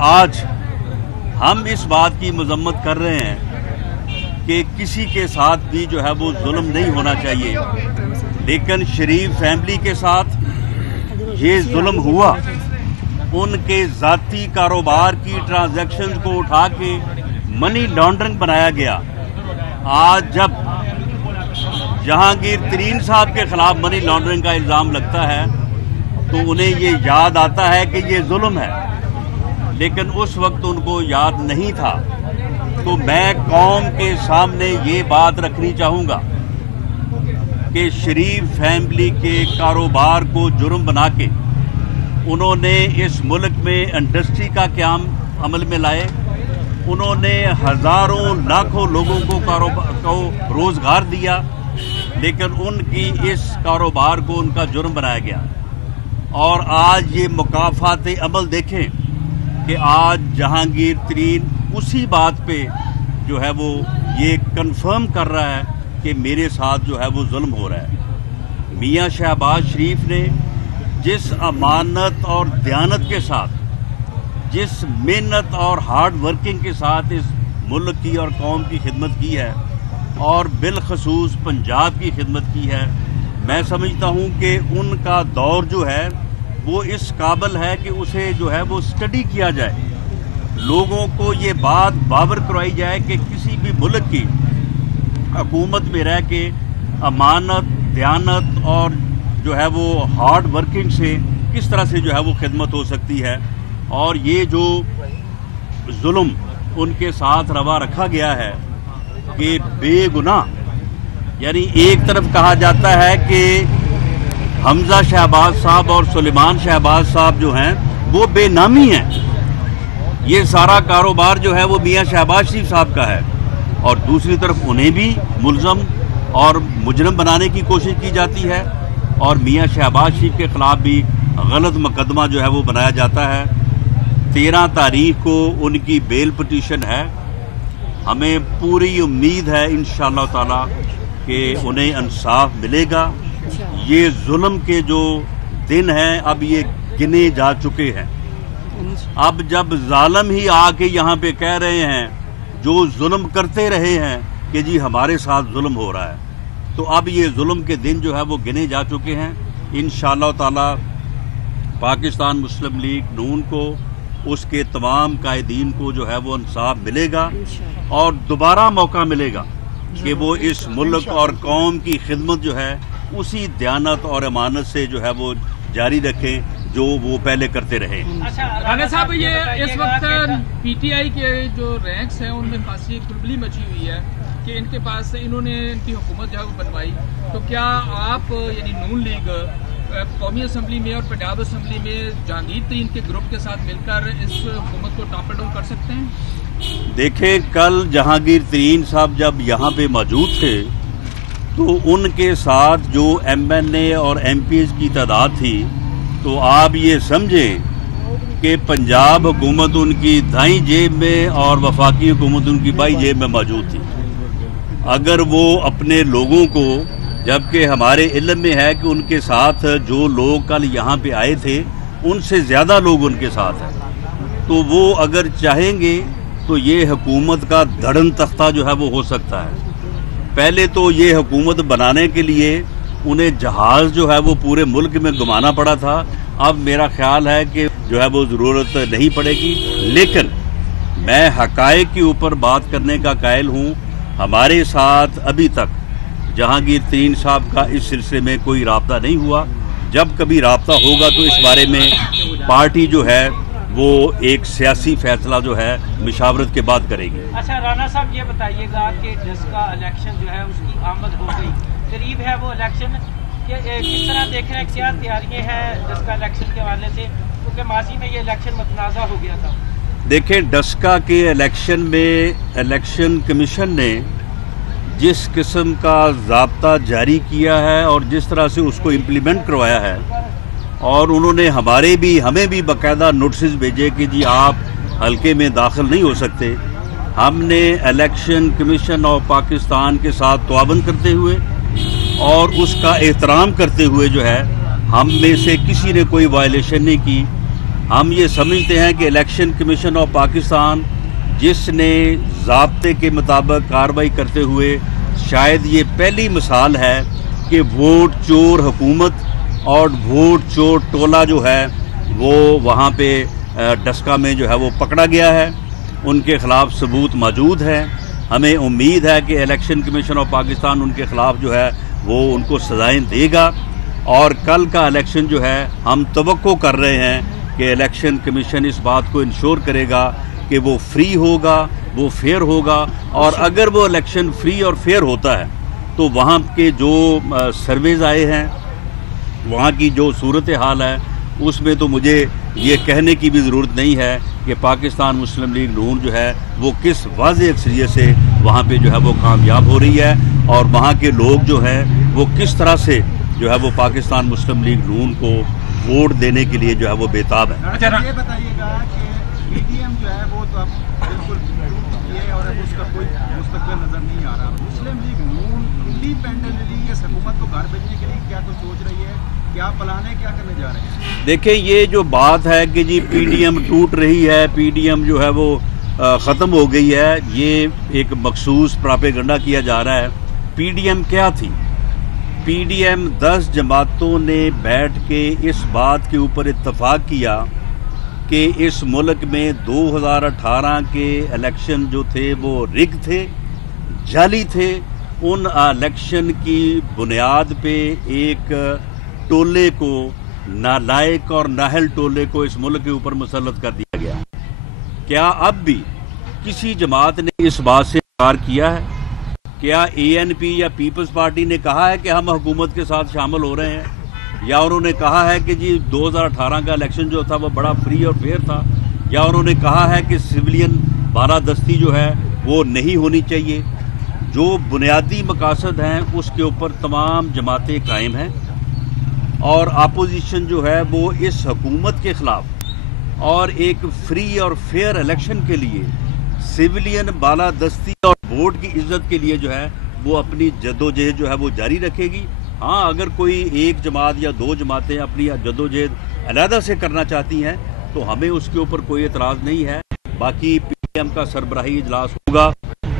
آج ہم اس بات کی مذمت کر رہے ہیں کہ کسی کے ساتھ بھی جو ہے وہ ظلم نہیں ہونا چاہیے، لیکن شریف فیملی کے ساتھ یہ ظلم ہوا۔ ان کے ذاتی کاروبار کی ٹرانزیکشنز کو اٹھا کے منی لانڈرنگ بنایا گیا۔ آج جب جہانگیر ترین صاحب کے خلاف منی لانڈرنگ کا الزام لگتا ہے تو انہیں یہ یاد آتا ہے کہ یہ ظلم ہے، لیکن اس وقت ان کو یاد نہیں تھا۔ تو میں قوم کے سامنے یہ بات رکھنی چاہوں گا کہ شریف فیملی کے کاروبار کو جرم بنا کے انہوں نے اس ملک میں انڈسٹری کا قیام عمل میں لائے، انہوں نے ہزاروں لاکھوں لوگوں کو روزگار دیا، لیکن ان کی اس کاروبار کو ان کا جرم بنایا گیا۔ اور آج یہ مکافات عمل دیکھیں کہ آج جہانگیر ترین اسی بات پہ جو ہے وہ یہ کنفرم کر رہا ہے کہ میرے ساتھ جو ہے وہ ظلم ہو رہا ہے۔ میاں شہباز شریف نے جس امانت اور دیانت کے ساتھ، جس محنت اور ہارڈ ورکنگ کے ساتھ اس ملک کی اور قوم کی خدمت کی ہے اور بالخصوص پنجاب کی خدمت کی ہے، میں سمجھتا ہوں کہ ان کا دور جو ہے وہ اس قابل ہے کہ اسے جو ہے وہ اسٹڈی کیا جائے، لوگوں کو یہ بات باور کروائی جائے کہ کسی بھی ملک کی حکومت میں رہ کے امانت، دیانت اور جو ہے وہ ہارڈ ورکنگ سے کس طرح سے جو ہے وہ خدمت ہو سکتی ہے۔ اور یہ جو ظلم ان کے ساتھ روا رکھا گیا ہے کہ بے گناہ، یعنی ایک طرف کہا جاتا ہے کہ حمزہ شہباز صاحب اور سلیمان شہباز صاحب جو ہیں وہ بے نامی ہیں، یہ سارا کاروبار جو ہے وہ میاں شہباز شریف صاحب کا ہے، اور دوسری طرف انہیں بھی ملزم اور مجرم بنانے کی کوشش کی جاتی ہے، اور میاں شہباز شریف کے خلاف بھی غلط مقدمہ جو ہے وہ بنایا جاتا ہے۔ 13 تاریخ کو ان کی بیل پٹیشن ہے، ہمیں پوری امید ہے انشاءاللہ تعالی کہ انہیں انصاف ملے گا۔ یہ ظلم کے جو دن ہیں اب یہ گنے جا چکے ہیں۔ اب جب ظالم ہی آ کے یہاں پہ کہہ رہے ہیں، جو ظلم کرتے رہے ہیں کہ جی ہمارے ساتھ ظلم ہو رہا ہے، تو اب یہ ظلم کے دن جو ہے وہ گنے جا چکے ہیں۔ انشاءاللہ تعالی پاکستان مسلم لیگ نون کو، اس کے تمام قائدین کو جو ہے وہ انصاف ملے گا اور دوبارہ موقع ملے گا کہ وہ اس ملک اور قوم کی خدمت جو ہے اسی دیانت اور امانت سے جو ہے وہ جاری رکھیں جو وہ پہلے کرتے رہے۔ رانا صاحب، یہ اس وقت پی ٹی آئی کے جو رینکس ہیں ان میں خاصی کھلبلی مچی ہوئی ہے کہ ان کے پاس انہوں نے ان کی حکومت جو ہے وہ بنوائی، تو کیا آپ یعنی نون لیگ قومی اسمبلی میں اور پنجاب اسمبلی میں جہانگیر ترین کے گروپ کے ساتھ مل کر اس حکومت کو ٹاپل ڈاؤن کر سکتے ہیں؟ دیکھیں، کل جہانگیر ترین صاحب جب یہاں پہ موجود تھے تو ان کے ساتھ جو ایم این اے اور ایم پی ایز کی تعداد تھی، تو آپ یہ سمجھیں کہ پنجاب حکومت ان کی دائیں جیب میں اور وفاقی حکومت ان کی بائیں جیب میں موجود تھی۔ اگر وہ اپنے لوگوں کو، جبکہ ہمارے علم میں ہے کہ ان کے ساتھ جو لوگ کل یہاں پہ آئے تھے ان سے زیادہ لوگ ان کے ساتھ ہیں، تو وہ اگر چاہیں گے تو یہ حکومت کا دھڑن تختہ جو ہے وہ ہو سکتا ہے۔ پہلے تو یہ حکومت بنانے کے لیے انہیں جہاز جو ہے وہ پورے ملک میں گھمانا پڑا تھا، اب میرا خیال ہے کہ جو ہے وہ ضرورت نہیں پڑے گی۔ لیکن میں حقائق کے اوپر بات کرنے کا قائل ہوں، ہمارے ساتھ ابھی تک جہانگیر ترین صاحب کا اس سلسلے میں کوئی رابطہ نہیں ہوا۔ جب کبھی رابطہ ہوگا تو اس بارے میں پارٹی جو ہے وہ ایک سیاسی فیصلہ جو ہے مشاورت کے بعد کرے گی۔ اچھا رانا صاحب، یہ بتائیے گا کہ جس کا الیکشن جو ہے اس کی آمد ہو گئی، قریب ہے وہ الیکشن، کس طرح دیکھ رہے ہیں، کیا تیاریاں ہیں جس کا الیکشن کے حوالے سے، کیونکہ ماضی میں یہ الیکشن متنازع ہو گیا تھا؟ دیکھیں، ڈسکا کے الیکشن میں الیکشن کمیشن نے جس قسم کا ضابطہ جاری کیا ہے اور جس طرح سے اس کو امپلیمنٹ کروایا ہے، اور انہوں نے ہمیں بھی باقاعدہ نوٹسز بھیجے کہ جی آپ حلقے میں داخل نہیں ہو سکتے، ہم نے الیکشن کمیشن آف پاکستان کے ساتھ تعاون کرتے ہوئے اور اس کا احترام کرتے ہوئے جو ہے ہم میں سے کسی نے کوئی وائلیشن نہیں کی، ہم یہ سمجھتے ہیں کہ الیکشن کمیشن آف پاکستان جس نے ضابطے کے مطابق کارروائی کرتے ہوئے شاید یہ پہلی مثال ہے کہ ووٹ چور حکومت اور ووٹ چور ٹولہ جو ہے وہ وہاں پہ ڈسکا میں جو ہے وہ پکڑا گیا ہے، ان کے خلاف ثبوت موجود ہے۔ ہمیں امید ہے کہ الیکشن کمیشن آف پاکستان ان کے خلاف جو ہے وہ ان کو سزائیں دے گا، اور کل کا الیکشن جو ہے ہم توقع کر رہے ہیں کہ الیکشن کمیشن اس بات کو انشور کرے گا کہ وہ فری ہوگا، وہ فیئر ہوگا، اور اگر وہ الیکشن فری اور فیئر ہوتا ہے تو وہاں کے جو سرویز آئے ہیں، وہاں کی جو صورتحال ہے، اس میں تو مجھے یہ کہنے کی بھی ضرورت نہیں ہے کہ پاکستان مسلم لیگ نون جو ہے وہ کس واضح اکثریت سے وہاں پہ جو ہے وہ کامیاب ہو رہی ہے، اور وہاں کے لوگ جو ہیں وہ کس طرح سے جو ہے وہ پاکستان مسلم لیگ نون کو ووٹ دینے کے لیے جو ہے وہ بےتاب ہے۔ یہ بتائیے گا کہ پی ڈی ایم جو ہے وہ تو اب بالکل یہ اور اس کا کوئی مستقبل نظر نہیں آ رہا، مسلم لیگ نون انڈیپینڈنٹلی اس حکومت کو گھر بھیجنے کے لیے کیا کچھ سوچ رہی ہے، کیا پلان ہے، کیا کرنے جا رہے ہیں؟ دیکھیں، یہ جو بات ہے کہ جی پی ڈی ایم ٹوٹ رہی ہے، پی ڈی ایم جو ہے وہ ختم ہو گئی ہے، یہ ایک مخصوص پراپیگنڈا کیا جا رہا ہے۔ پی ڈی ایم کیا تھی؟ پی ڈی ایم 10 جماعتوں نے بیٹھ کے اس بات کے اوپر اتفاق کیا کہ اس ملک میں 2018 کے الیکشن جو تھے وہ رگ تھے، جعلی تھے۔ ان الیکشن کی بنیاد پہ ایک ٹولے کو، نالائق اور نااہل ٹولے کو اس ملک کے اوپر مسلط کر دیا گیا۔ کیا اب بھی کسی جماعت نے اس بات سے انکار کیا ہے؟ کیا اے این پی یا پیپلز پارٹی نے کہا ہے کہ ہم حکومت کے ساتھ شامل ہو رہے ہیں؟ یا انہوں نے کہا ہے کہ جی 2018 کا الیکشن جو تھا وہ بڑا فری اور فیئر تھا؟ یا انہوں نے کہا ہے کہ سویلین بالادستی جو ہے وہ نہیں ہونی چاہیے؟ جو بنیادی مقاصد ہیں اس کے اوپر تمام جماعتیں قائم ہیں، اور اپوزیشن جو ہے وہ اس حکومت کے خلاف اور ایک فری اور فیئر الیکشن کے لیے سویلین بالادستی اور ووٹ کی عزت کے لیے جو ہے وہ اپنی جدوجہد جو ہے وہ جاری رکھے گی۔ ہاں، اگر کوئی ایک جماعت یا دو جماعتیں اپنی جدوجہد علیحدہ سے کرنا چاہتی ہیں تو ہمیں اس کے اوپر کوئی اعتراض نہیں ہے۔ باقی پی ڈی ایم کا سربراہی اجلاس ہوگا،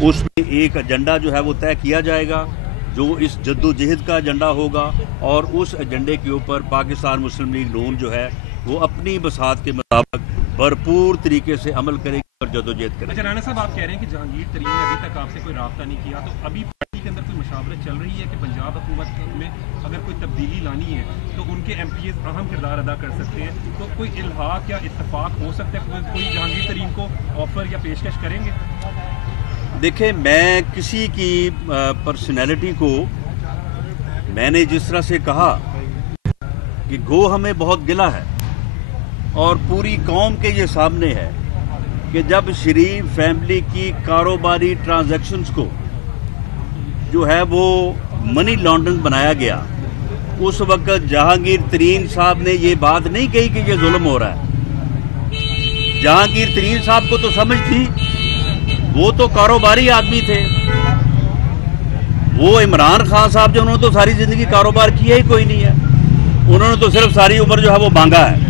اس میں ایک ایجنڈا جو ہے وہ طے کیا جائے گا جو اس جدوجہد کا ایجنڈا ہوگا، اور اس ایجنڈے کے اوپر پاکستان مسلم لیگ نون جو ہے وہ اپنی بساط کے مطابق بھرپور طریقے سے عمل کرے گی اور جدوجہد کرے گی۔ اچھا رانا صاحب، آپ کہہ رہے ہیں کہ جہانگیر ترین نے ابھی تک آپ سے کوئی رابطہ نہیں کیا، تو ابھی پارٹی کے اندر کوئی مشاورت چل رہی ہے کہ پنجاب حکومت میں اگر کوئی تبدیلی لانی ہے تو ان کے ایم پی ایز اہم کردار ادا کر سکتے ہیں، تو کوئی الحاق یا اتفاق ہو سکتا ہے، کوئی جہانگیر ترین کو آفر یا پیشکش کریں گے؟ دیکھیں، میں کسی کی پرسنالٹی کو میں نے جس طرح سے کہا کہ گو ہمیں بہت گلہ ہے اور پوری قوم کے یہ سامنے ہے کہ جب شریف فیملی کی کاروباری ٹرانزیکشنز کو جو ہے وہ منی لانڈرنگ بنایا گیا، اس وقت جہانگیر ترین صاحب نے یہ بات نہیں کہی کہ یہ ظلم ہو رہا ہے۔ جہانگیر ترین صاحب کو تو سمجھ تھی، وہ تو کاروباری آدمی تھے۔ وہ عمران خان صاحب جو انہوں نے تو ساری زندگی کاروبار کیا ہی کوئی نہیں ہے، انہوں نے تو صرف ساری عمر جو ہے وہ مانگا ہے۔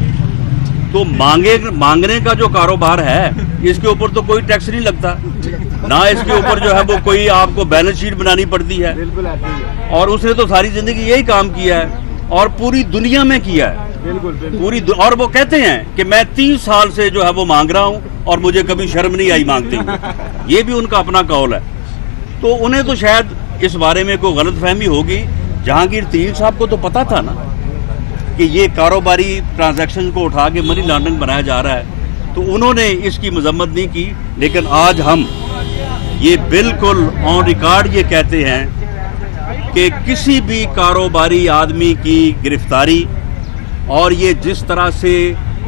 تو مانگنے کا جو کاروبار ہے اس کے اوپر تو کوئی ٹیکس نہیں لگتا، نہ اس کے اوپر جو ہے وہ کوئی آپ کو بیلنس شیٹ بنانی پڑتی ہے، اور اس نے تو ساری زندگی یہی کام کیا ہے اور پوری دنیا میں کیا ہے۔ اور وہ کہتے ہیں کہ میں 30 سال سے جو ہے وہ مانگ رہا ہوں اور مجھے کبھی شرم نہیں آئی مانگتے ہوئے، یہ بھی ان کا اپنا قول ہے۔ تو انہیں تو شاید اس بارے میں کوئی غلط فہمی ہوگی۔ جہانگیر ترین صاحب کو تو پتا تھا نا کہ یہ کاروباری ٹرانزیکشن کو اٹھا کے منی لانڈرنگ بنایا جا رہا ہے، تو انہوں نے اس کی مذمت نہیں کی۔ لیکن آج ہم یہ بالکل آن ریکارڈ یہ کہتے ہیں کہ کسی بھی کاروباری آدمی کی گرفتاری اور یہ جس طرح سے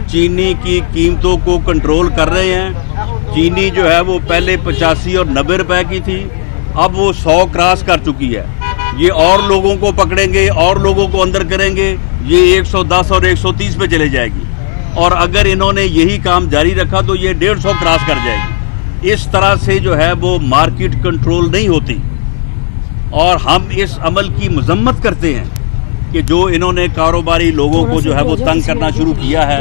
چینی کی قیمتوں کو کنٹرول کر رہے ہیں، چینی جو ہے وہ پہلے 85 اور 90 روپے کی تھی، اب وہ 100 کراس کر چکی ہے۔ یہ اور لوگوں کو پکڑیں گے اور لوگوں کو اندر کریں گے، یہ 110 اور 130 پہ چلے جائے گی، اور اگر انہوں نے یہی کام جاری رکھا تو یہ 150 کراس کر جائے گی۔ اس طرح سے جو ہے وہ مارکیٹ کنٹرول نہیں ہوتی، اور ہم اس عمل کی مذمت کرتے ہیں کہ جو انہوں نے کاروباری لوگوں کو جو ہے وہ تنگ کرنا شروع کیا ہے۔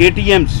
ATMs